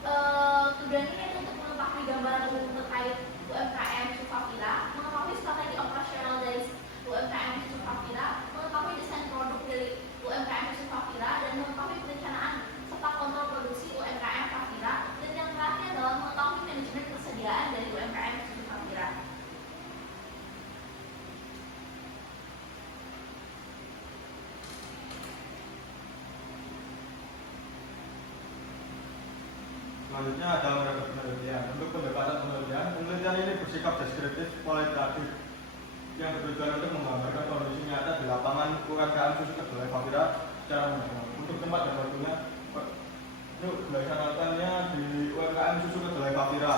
Tujuan ini untuk mengetahui gambaran umum terkait UMKM Sukavira, mengetahui strategi operasional dari UMKM Sukavira, mengetahui desain produk dari UMKM Sukavira, dan mengetahui perencanaan serta kontrol produksi UMKM Sukavira, dan yang terakhir adalah mengetahui manajemen persediaan dari UMKM Sukavira. Selanjutnya ada metode penelitian. Untuk pendekatan penelitian ini bersikap deskriptif kualitatif yang bertujuan untuk menggambarkan kondisi nyata di lapangan UMKM susu kedelai Sukavira secara mendalam. Untuk tempat dan waktunya, yuk dilaksanakannya di UMKM susu kedelai Sukavira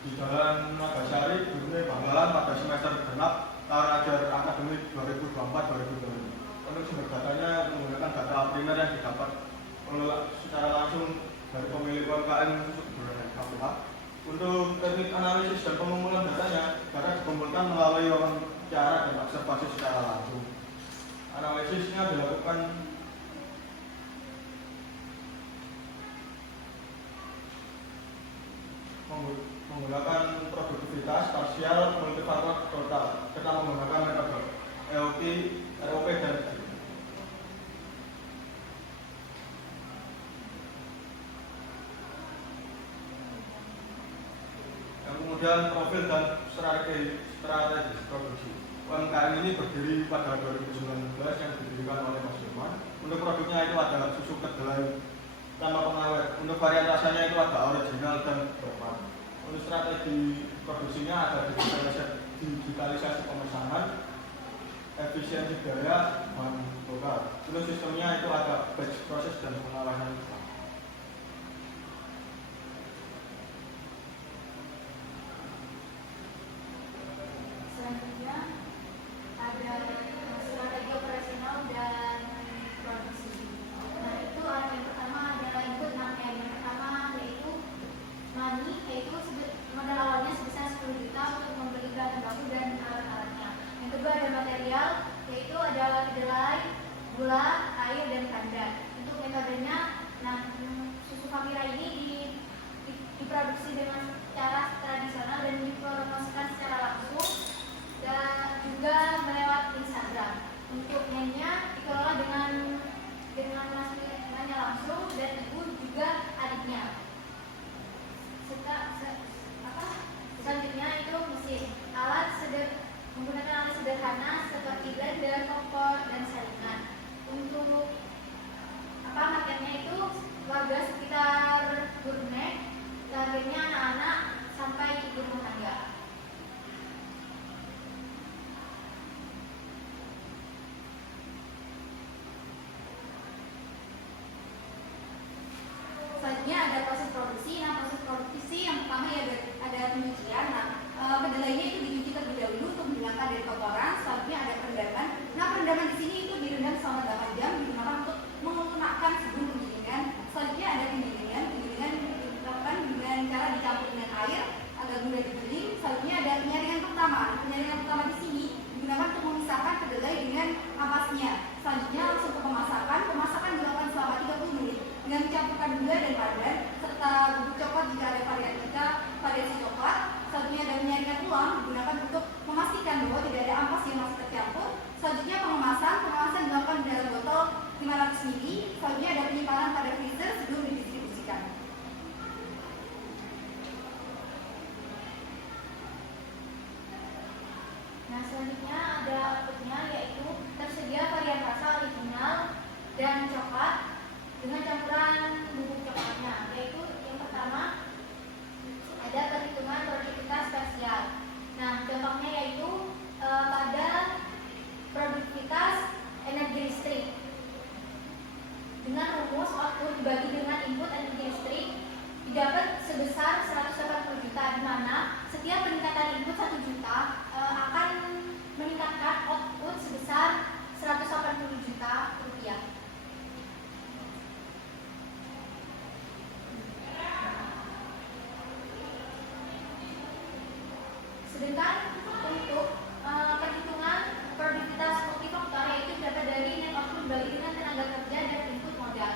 di Jalan Nagasari, Gurune, Bangkalan pada semester genap tahun ajar akademik 2024-2025. Untuk sumber datanya menggunakan data primer yang didapat secara langsung dari pemilik UMKM susu kedelai Sukavira. Untuk teknik analisis dan pengumpulan datanya, data dikumpulkan melalui wawancara dan observasi secara langsung. Analisisnya dilakukan menggunakan produktivitas parsial multivariat total. Kita menggunakan metode EOP, ROP dan kemudian profil dan strategi produksi. UMKM ini berdiri pada 2019 yang didirikan oleh Mas Firman. Untuk produknya itu ada susu kedelai tanpa pengawet. Untuk varian rasanya itu ada original dan berwarna. Untuk strategi produksinya ada digitalisasi pemesanan, efisiensi daya, bahan bakar. Untuk sistemnya itu ada batch proses dan pengolahan. Selanjutnya ada strategi operasional dan produksi. Nah, itu yang pertama adalah input 6M. Yang pertama yaitu money, yaitu modal awalnya sebesar 10 juta untuk membeli bahan baku dan alat-alatnya. Yang kedua ada material, yaitu adalah kedelai, gula, air, dan pandan. Untuk metodenya, nah susu Sukavira ini diproduksi dengan cara tradisional dan dipromosikan secara langsung dan juga melewati Instagram. Untuk nyanyinya dikelola dengan masnya langsung dan ibu juga adiknya. Selanjutnya itu mesin. Menggunakan alat sederhana seperti blender, kompor, dan saringan. Untuk marketnya itu warga sekitar Gurune, targetnya anak-anak sampai ibu rumah tangga. Selanjutnya ada proses produksi. Nah, proses produksi yang pertama ya ada penyucian. Nah, kedelainya itu dicuci terlebih dahulu untuk menghilangkan dari kotoran. Selanjutnya ada perendaman. Nah, perendaman di sini itu direndam selama 8 jam digunakan untuk menggunakan sebelum penggilingan. Selanjutnya ada penggilingan. Penggilingan dilakukan dengan cara dicampur dengan air agar mudah digiling. Selanjutnya ada penyaringan pertama. Penyaringan pertama di sini digunakan untuk memisahkan kedelai dengan ampasnya. Selanjutnya langsung ke pemasakan. Pemasakan dilakukan selama 30 menit dengan mencampurkan gula dan pandan serta bubuk coklat jika ada variasi coklat. Selanjutnya ada penyaringan ulang digunakan untuk memastikan bahwa tidak ada ampas yang masih tercampur. Selanjutnya pengemasan dilakukan di dalam botol 500 ml. Selanjutnya ada penyimpanan pada freezer sebelum didistribusikan. Nah, selanjutnya ada outputnya, yaitu tersedia varian rasa original dan coklat dengan campuran bubuk coklatnya, yaitu yang pertama ada perhitungan produktivitas parsial. Nah, contohnya yaitu pada produktivitas energi listrik dengan rumus output dibagi dengan input energi listrik didapat sebesar 180 juta, di mana setiap peningkatan input 1 juta akan meningkatkan output sebesar 180 juta rupiah. Sedangkan untuk perhitungan produktivitas multifaktor, yaitu data dari net output dibagi dengan tenaga kerja dan input modal.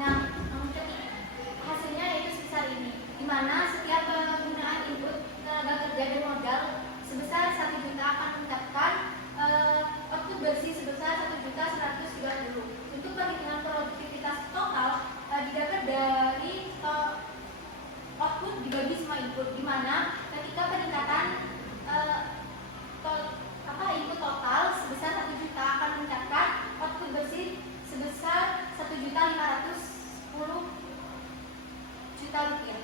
Nah, hasilnya yaitu rupiah.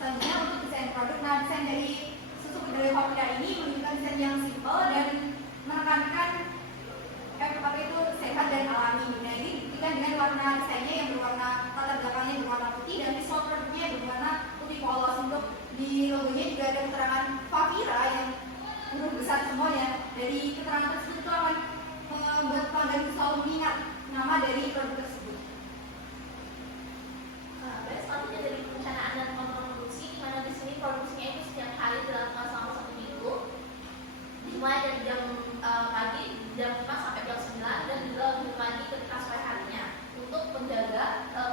Selanjutnya untuk desain produk. Nah, desain dari susu kedelai Fafira ini menunjukkan desain yang simpel dan menekankan apa itu sehat dan alami. Nah, ini dibuktikan dengan warna desainnya yang berwarna, latar belakangnya berwarna putih, dan visual produknya berwarna putih polos. Untuk di logonya juga ada keterangan Fafira yang huruf besar semuanya. Dari keterangan tersebut itu akan membuat pelanggan selalu mengingat nama dari produk tersebut. Baik, selanjutnya dari perencanaan dan kontrol produksi, di mana di sini produksinya itu setiap hari dilakukan selama 1 minggu, dimulai dari jam pagi jam 5 sampai jam 9, dan juga lanjut lagi ketika sore harinya untuk menjaga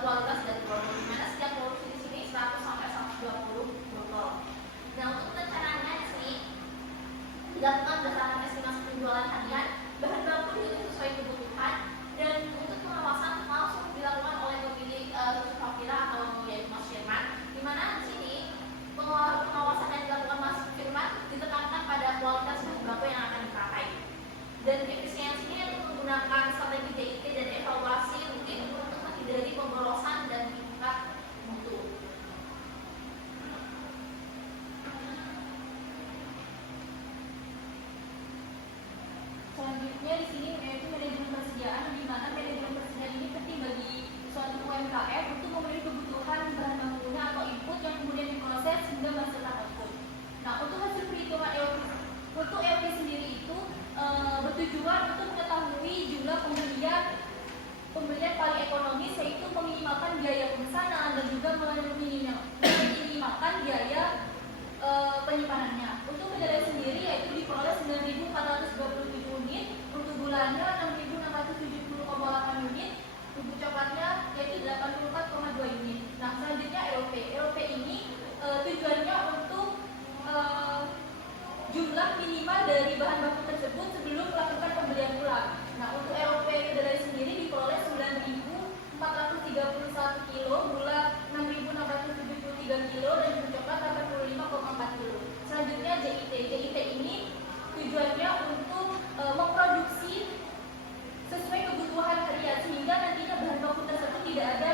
kualitas dari produk, di mana setiap produksi di sini 100 sampai 120 botol. Nah, untuk perencanaannya di sini dilakukan berdasarkan estimasi penjualan harian, bahan baku dihitung sesuai kebutuhan, dan untuk pengawasan langsung dilakukan oleh pemilik susu Fafira atau yaitu Mas Firman, di mana di sini pengawasan yang dilakukan Mas Firman ditekankan pada kualitas bahan baku yang akan dipakai. Dan efisiensinya itu menggunakan strategi DIT dan evaluasi rutin untuk menghindari pemborosan dan tingkat mutu. Selanjutnya di sini yaitu manajemen persediaan, di mana manajemen persediaan ini penting bagi suatu UMKM untuk memenuhi kebutuhan bahan bakunya atau input yang kemudian diproses hingga menghasilkan output. Nah, untuk hasil perhitungan untuk EOP sendiri itu bertujuan untuk mengetahui jumlah pembelian paling ekonomis, yaitu meminimalkan biaya pemesanan dan juga meminimalkan biaya penyimpanannya. Untuk kedelai sendiri yaitu diperoleh 9.427 unit, untuk bulannya 6.670,8 unit, untuk coklatnya yaitu 84,2 unit. Nah, selanjutnya EOP. EOP ini tujuannya untuk jumlah minimal dari bahan baku tersebut sebelum melakukan pembelian ulang. Nah, untuk EOP kedelai sendiri diperoleh 9.431 kilo, gula 6.673 kilo, dan untuk coklat 85,4 kilo. Selanjutnya JIT. JIT ini tujuannya untuk memproduksi sesuai kebutuhan harian sehingga nantinya bahan baku tersebut tidak ada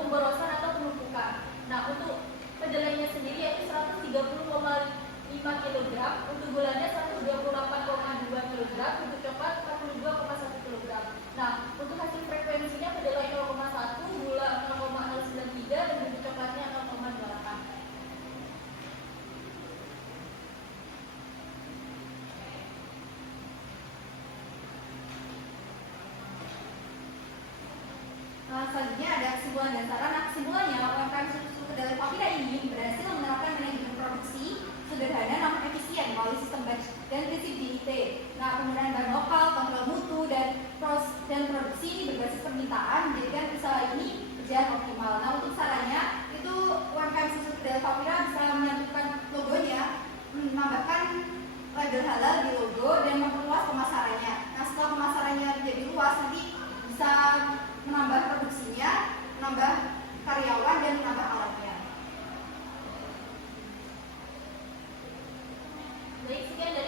pemborosan atau penumpukan. Nah, untuk kedelainya sendiri yaitu 130,5 kg, untuk gulanya 128,2 kg, untuk coklat 42,1 kg. Nah, untuk hasil frekuensinya kedelai 0,1, gula 0,093, dan untuk coklatnya 0,28. Selanjutnya ada kesimpulan dasar. Nah, kesimpulannya UMKM susu kedelai Fafira ini berhasil menerapkan manajemen produksi sederhana namun efisien melalui sistem batch dan prinsip DIT. Nah, penggunaan bahan lokal, kontrol mutu, dan produksi ini berbasis permintaan menjadikan usaha ini berjalan optimal. Nah, untuk caranya itu UMKM susu kedelai Fafira bisa menyatukan logonya, menambahkan label halal di logo, dan memperluas pemasarannya. Nah, setelah pemasarannya menjadi luas, nanti bisa menambah produksinya, menambah karyawan, dan menambah alatnya. Baik, sekian dari